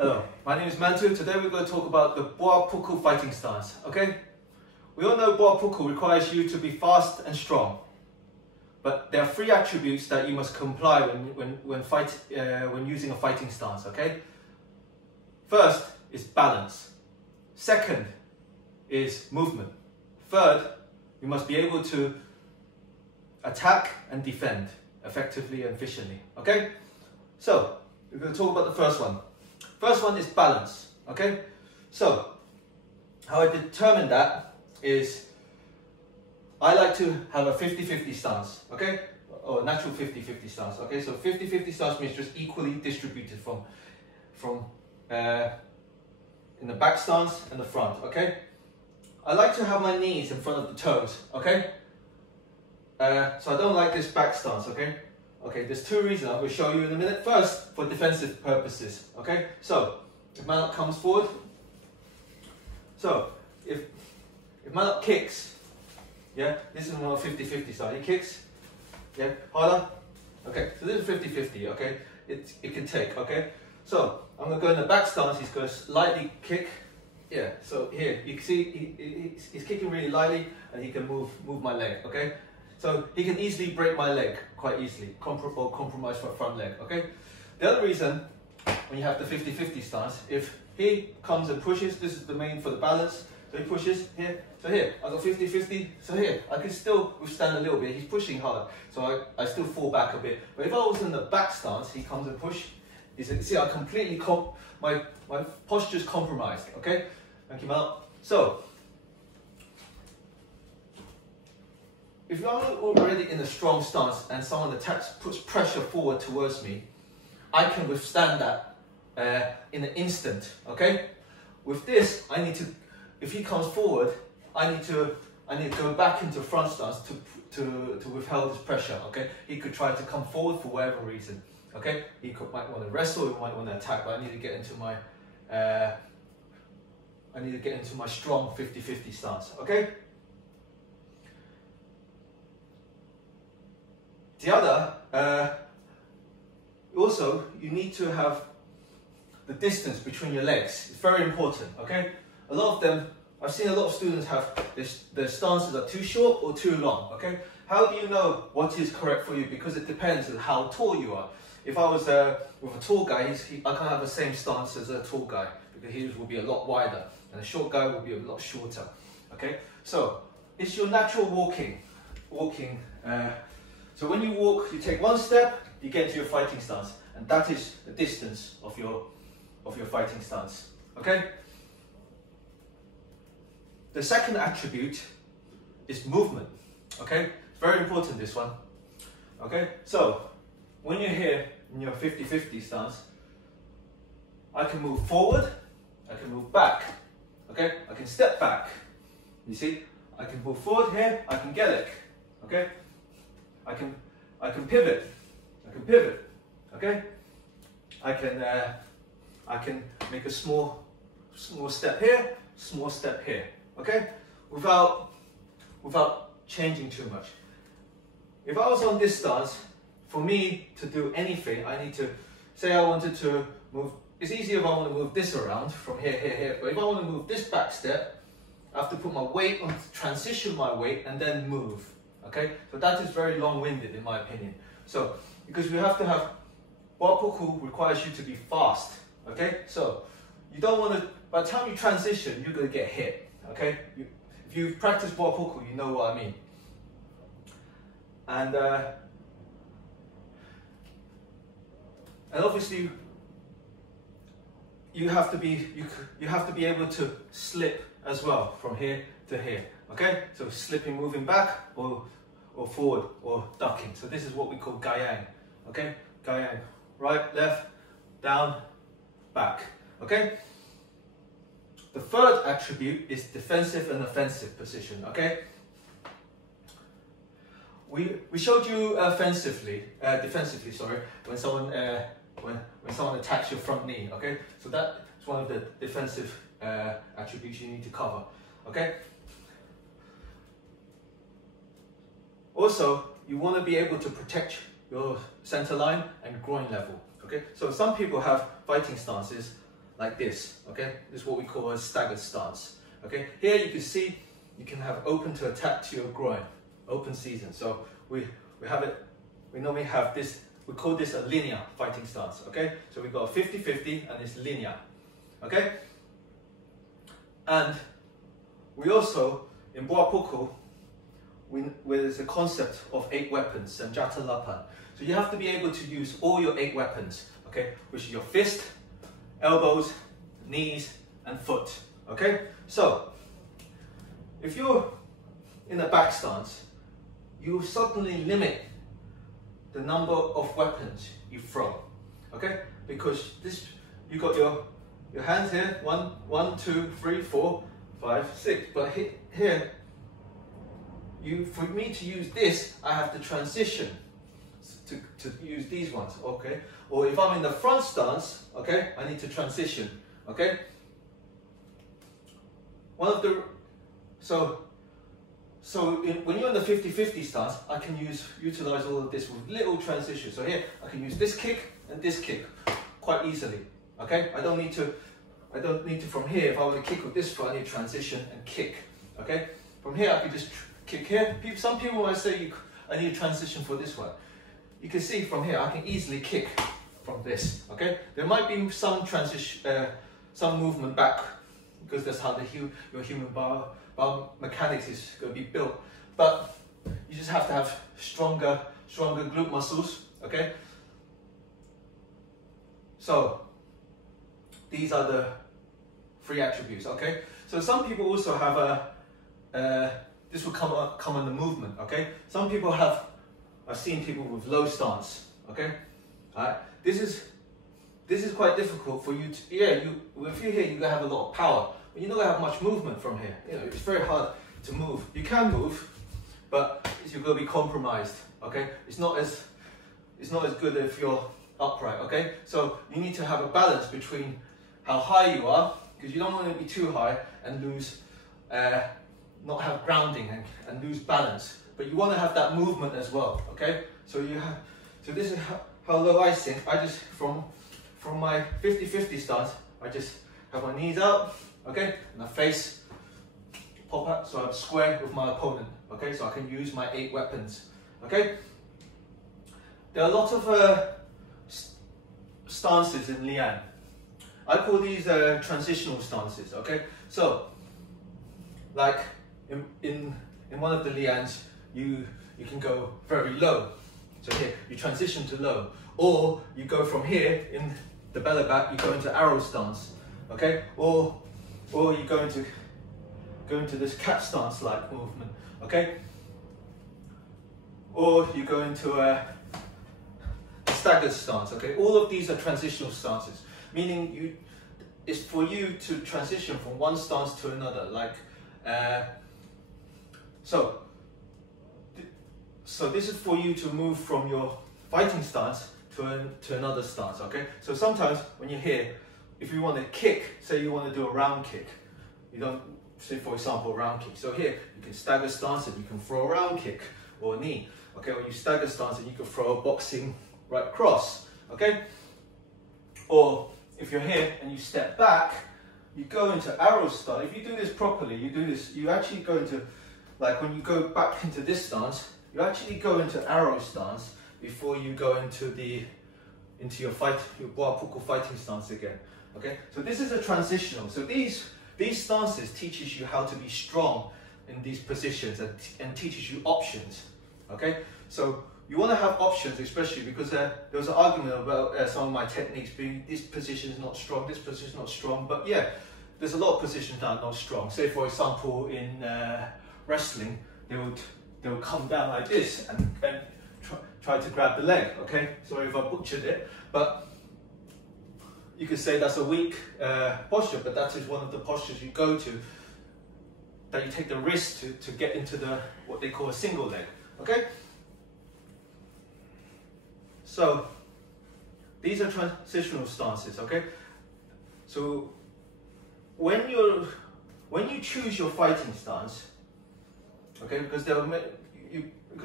Hello, my name is Mantu. Today we're going to talk about the Buah Pukul fighting stance, okay? We all know Buah Pukul requires you to be fast and strong. But there are three attributes that you must comply when using a fighting stance, okay? First is balance. Second is movement. Third, you must be able to attack and defend effectively and efficiently, okay? So, we're going to talk about the first one. First one is balance, okay? So, how I determine that is I like to have a 50-50 stance, okay? Or natural 50-50 stance, okay? So 50-50 stance means just equally distributed from in the back stance and the front, okay? I like to have my knees in front of the toes, okay? So I don't like this back stance, okay? Okay, there's two reasons I will show you in a minute. First, for defensive purposes, okay? So, if man comes forward, so if man kicks, yeah, this is more 50-50 style. He kicks, yeah, harder, okay, so this is 50-50, okay? It can take, okay? So, I'm going to go in the back stance, he's going to slightly kick, yeah, so here, you can see he's kicking really lightly and he can move my leg, okay? So he can easily break my leg, quite easily, compromise my front leg, okay? The other reason, when you have the 50-50 stance, if he comes and pushes, this is the main for the balance, so he pushes here, so here, I got 50-50, so here, I can still withstand a little bit, he's pushing hard, so I still fall back a bit. But if I was in the back stance, he comes and push, you see I completely, my posture's compromised, okay? Thank you, Mal. So, if I'm already in a strong stance and someone puts pressure forward towards me, I can withstand that in an instant, okay? With this, I need to, if he comes forward, I need to go back into front stance to withhold his pressure, okay? He could try to come forward for whatever reason, okay? He might want to wrestle, he might want to attack, but I need to get into my strong 50-50 stance, okay? The other, also, you need to have the distance between your legs. It's very important, okay? A lot of them, I've seen a lot of students have their stances are too short or too long, okay? How do you know what is correct for you? Because it depends on how tall you are. If I was with a tall guy, I can't have the same stance as a tall guy because his will be a lot wider and a short guy will be a lot shorter, okay? So, it's your natural walking. So when you walk, you take one step, you get into your fighting stance, and that is the distance of your fighting stance, okay? The second attribute is movement, okay? Very important, this one, okay? So, when you're here in your 50-50 stance, I can move forward, I can move back, okay? I can step back, you see? I can move forward here, I can get it, okay? I can pivot, okay? I can make a small step here, small step here, okay? Without changing too much. If I was on this stance, for me to do anything, I need to, say I wanted to move, it's easier if I want to move this around from here, but if I want to move this back step, I have to put my weight on, transition my weight and then move. Okay, so that is very long-winded in my opinion. So, because we have to have, Buah Pukul requires you to be fast, okay? So, you don't want to, by the time you transition, you're going to get hit, okay? If you've practiced Buah Pukul, you know what I mean. And obviously, you have to be able to slip as well from here to here, okay? So slipping, moving back, or forward, or ducking. So this is what we call gayang, okay? Gayang, right, left, down, back, okay? The third attribute is defensive and offensive position, okay? We showed you defensively, sorry, when someone attacks your front knee, okay? So that is one of the defensive attributes you need to cover, okay? Also, you want to be able to protect your center line and groin level. Okay, so some people have fighting stances like this, okay? This is what we call a staggered stance, okay? Here you can see, you can have open to attack to your groin, open season. So we normally have this, we call this a linear fighting stance, okay? So we've got a 50-50 and it's linear, okay? And we also, in Buah Pukul, there's a concept of 8 weapons, senjata lapan. So you have to be able to use all your 8 weapons, okay? Which is your fist, elbows, knees, and foot, okay? So, if you're in a back stance, you suddenly limit the number of weapons you throw, okay? Because you got your hands here, 1, 2, 3, 4, 5, 6. But here, for me to use this, I have to transition to use these ones, okay? Or if I'm in the front stance, okay, I need to transition, okay? When you're in the 50-50 stance, I can utilize all of this with little transition. So here, I can use this kick and this kick quite easily, okay? I don't need to from here, if I want to kick with this foot, I need to transition and kick, okay? From here, I can just kick here. Some people might say I need a transition for this one. You can see from here, I can easily kick from this, okay? There might be some transition, some movement back, because that's how your human biomechanics is going to be built. But you just have to have stronger glute muscles, okay? So these are the 3 attributes, okay? So some people also have this will come on the movement, okay? Some people I've seen people with low stance, okay? Alright, this is quite difficult for you to, if you're here, you're gonna have a lot of power, but you're not gonna have much movement from here. You know, it's very hard to move. You can move, but you're gonna be compromised, okay? It's not as good if you're upright, okay? So you need to have a balance between how high you are, because you don't want to be too high and lose, not have grounding and lose balance. But you want to have that movement as well, okay? So this is how low I sink. I just, from my 50-50 stance, I just have my knees out, okay? And I face, pop out, so I'm square with my opponent, okay? So I can use my 8 weapons, okay? There are a lot of stances in Lian. I call these transitional stances, okay? So, like in one of the Lians, you can go very low. So here, you transition to low. Or you go from here, in the belly back, you go into arrow stance, okay? Or you go into this cat stance like movement, okay? Or you go into a staggered stance, okay? All of these are transitional stances, meaning it's for you to transition from one stance to another, like, so this is for you to move from your fighting stance to another stance, okay? So sometimes when you're here, if you want to kick, say you want to do a round kick, you don't, say for example, a round kick. So here, you can stagger stance and you can throw a round kick or a knee, okay? Or you stagger stance and you can throw a boxing right cross, okay? Or if you're here and you step back, you go into arrow stance. If you do this properly, you actually go into, like when you go back into this stance, you actually go into arrow stance before you go into your Buah Pukul fighting stance again. Okay, so this is a transitional. So these stances teaches you how to be strong in these positions and teaches you options. Okay, so you want to have options, especially because there was an argument about some of my techniques being this position is not strong, this position is not strong. But yeah, there's a lot of positions that are not strong. Say for example in wrestling, they would come down like this and try to grab the leg. Okay, sorry if I butchered it, but you could say that's a weak posture, but that is one of the postures you go to, that you take the risk to get into what they call a single leg. Okay, so these are transitional stances. Okay, so when you choose your fighting stance, okay, because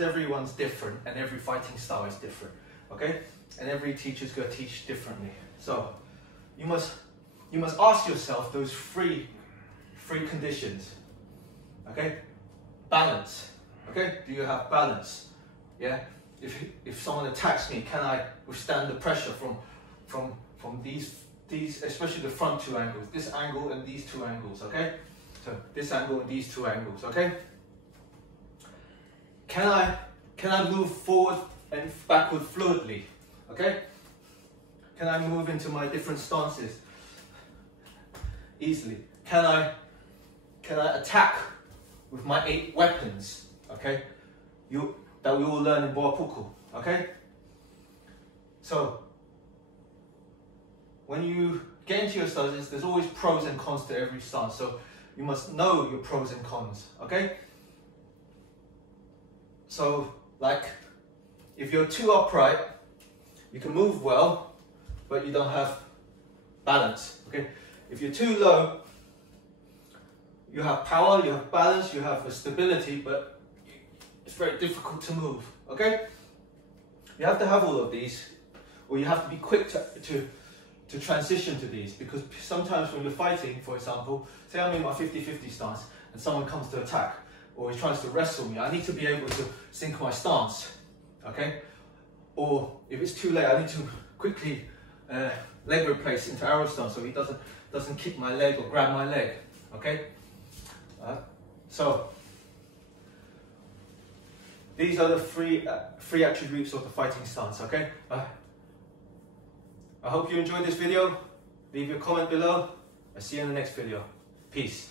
everyone's different and every fighting style is different, okay, and every teacher's going to teach differently. So you you must ask yourself those three conditions. Okay? Balance. Okay? Do you have balance? Yeah? If someone attacks me, can I withstand the pressure from these, especially the front two angles, this angle and these two angles, okay? So this angle and these two angles, okay? Can I move forward and backward fluidly? Okay? Can I move into my different stances easily? Can I attack with my 8 weapons? Okay? That we all learn in Buah Pukul. Okay? So when you get into your stances, there's always pros and cons to every stance. So you must know your pros and cons. Okay? So, like, if you're too upright, you can move well, but you don't have balance, okay? If you're too low, you have power, you have balance, you have stability, but it's very difficult to move, okay? You have to have all of these, or you have to be quick to transition to these, because sometimes when you're fighting, for example, say I'm in my 50-50 stance, and someone comes to attack, or he tries to wrestle me, I need to be able to sync my stance, okay? Or if it's too late, I need to quickly leg replace into arrow stance so he doesn't kick my leg or grab my leg, okay? So these are the three attributes of the fighting stance, okay? I hope you enjoyed this video. Leave your comment below. I'll see you in the next video. Peace.